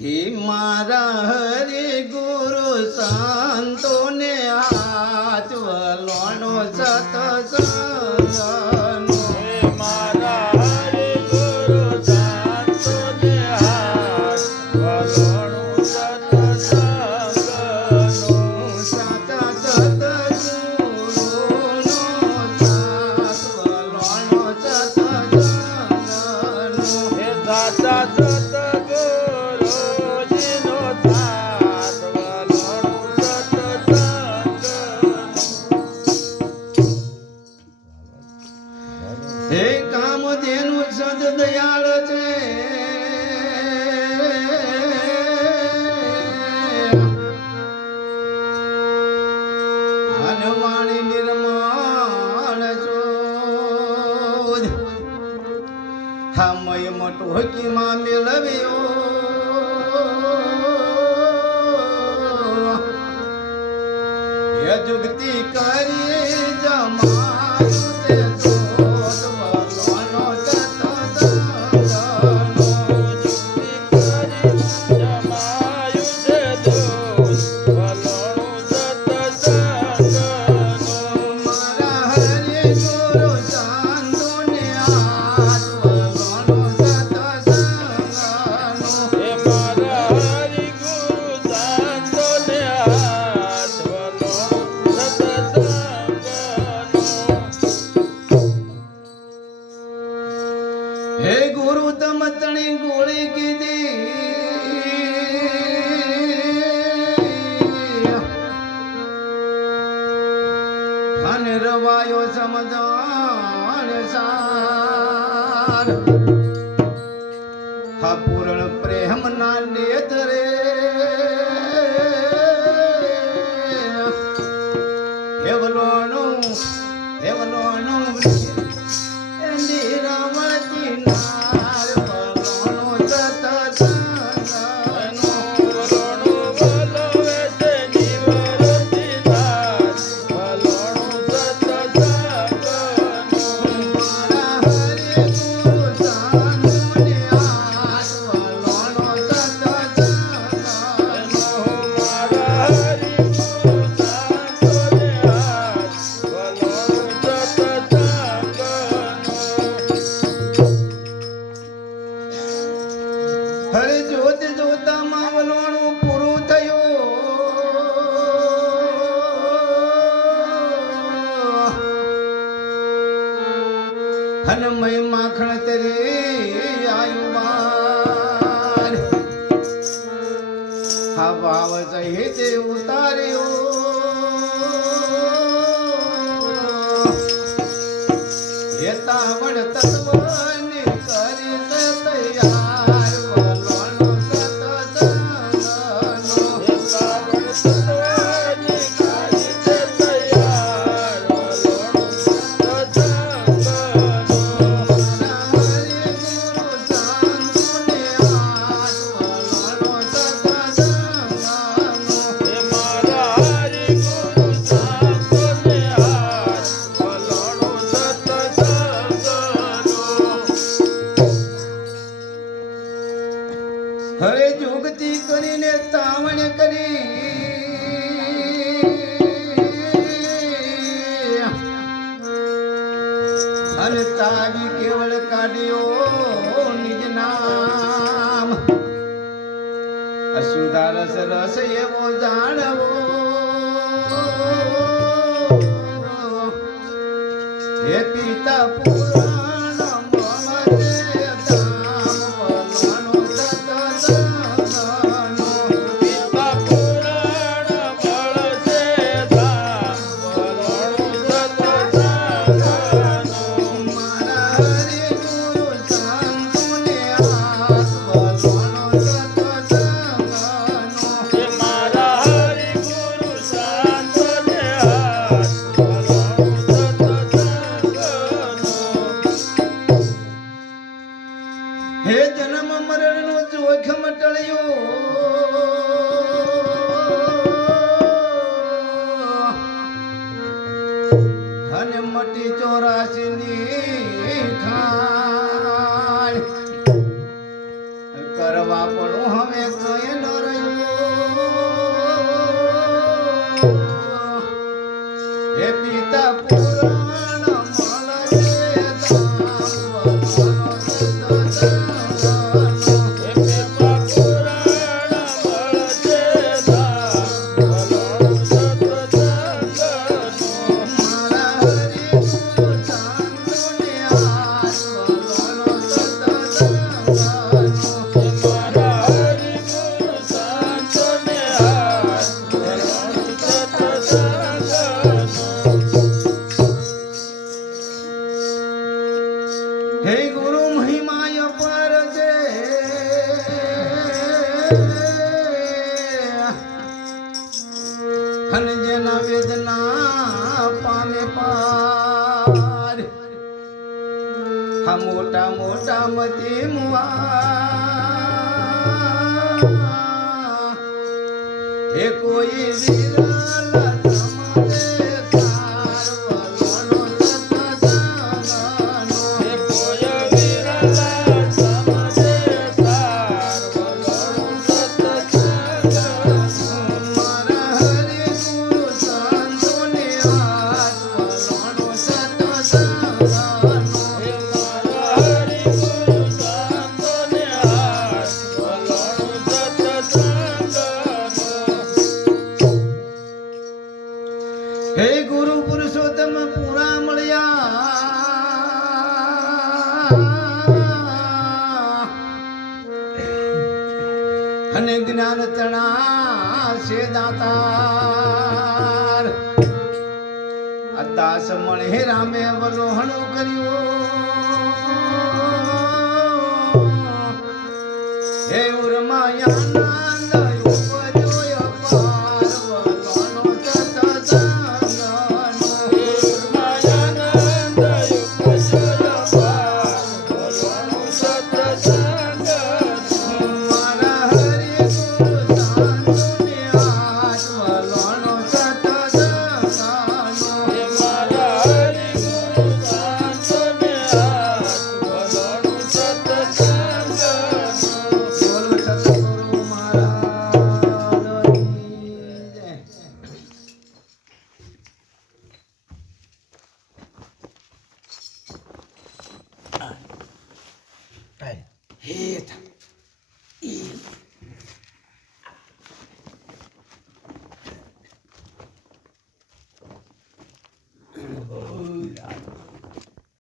હે મારા હરિ ગુરુ સંતો ને હાથ વલોણો સતસંગનો. હે મારા હરિ ગુરુ સંતો ને હાથ વલોણું સત્સંગનું. સાચા સતગુરુનો સાથ વલોણો સતસંગનો. હે સાચા સતગુરુજીનો સાથ વલોણું સત્સંગનું. હે કામધેનુ સદ દયાળ છે, હનુમાણી નિર્માણ શોધ હામય મોટો હકીમાં મેળવ્યો. હે જુગતિ કરી જમાયું તે દોષ વલોણો સતસંગનો. જમાયું છે દોષ વલોણું સત્સંગનું. મારા હરિ ગુરુ સંતોને હાથ વલોણો સતસંગનો. હે મારા હરિ ગુરુ સંતોને હાથ વલોણું સત્સંગનું. હે ગુરુ તમ તણી ગોળી કીધી, અને રવાયો સમજાણ સાર. હા પૂર્ણ પ્રેમ ના નેત્રે હેવલોણું નિરામતી નાર વલોણો સતસંગનો. વલોણું વલોવે છે નિવૃત્તિનાથ વલોણું સત્સંગનું. મારા હરિ ગુરુ સંતોને હાથ વલોણો સતસંગનો. મારા હરિ ગુરુ સંતોને હાથ વલોણું સત્સંગનું. હરે જોત જોતામાં વલોણું પૂરું થયું. હનમય માખણ તેરે આયુમાન. હા ભાવ સહિત ઉતાર્યો. હેતાવણ તત્વને કરી દે તૈયાર વલોણો સતસંગનો. હે પાવન સત્વની કાઈ છે તૈયાર વલોણું સત્સંગનું. મારા હરિ ગુરુ સંતોને હાથ વલોણો સતસંગનો. હે મારા હરિ ગુરુ સંતોને હાથ વલોણું સત્સંગનું. હરે જુગતી કરીને તાવણ કરી, અને તાવી કેવળ કાઢ્યો નિજ નામ. અસુધારસ રસ એવો જાણવો. હે પિતા પુરાણ મમતે ધામ વલોણો સતસંગનો. પિતા પુરાણ મળશે ધામ વલોણું સત્સંગનું. મારા હરિ ગુરુ સંતોને હાથ વલોણો સતસંગનો. હે મારા હરિ ગુરુ સંતોને હાથ વલોણું સત્સંગનું. હે જન્મ મરણનો જોખમ ટળ્યો. અને મટી 84 ની ખાણ. કહેવા પડું હવે કઈ ન રહ્યું હે પિતા પુરાણ મળે હે ગુરુ મહિમાય પર છે અને જેના વેદના પામે પાર હા મોટા મોટા મતી મુઆ હે કોઈ વિરલા હે ગુરુ પુરુષોત્તમ પૂરા મળ્યા અને જ્ઞાન તણા છે દાતાર આ દાસ મળે રામે વલોહણું કર્યું હે ઉર્માયા Hey,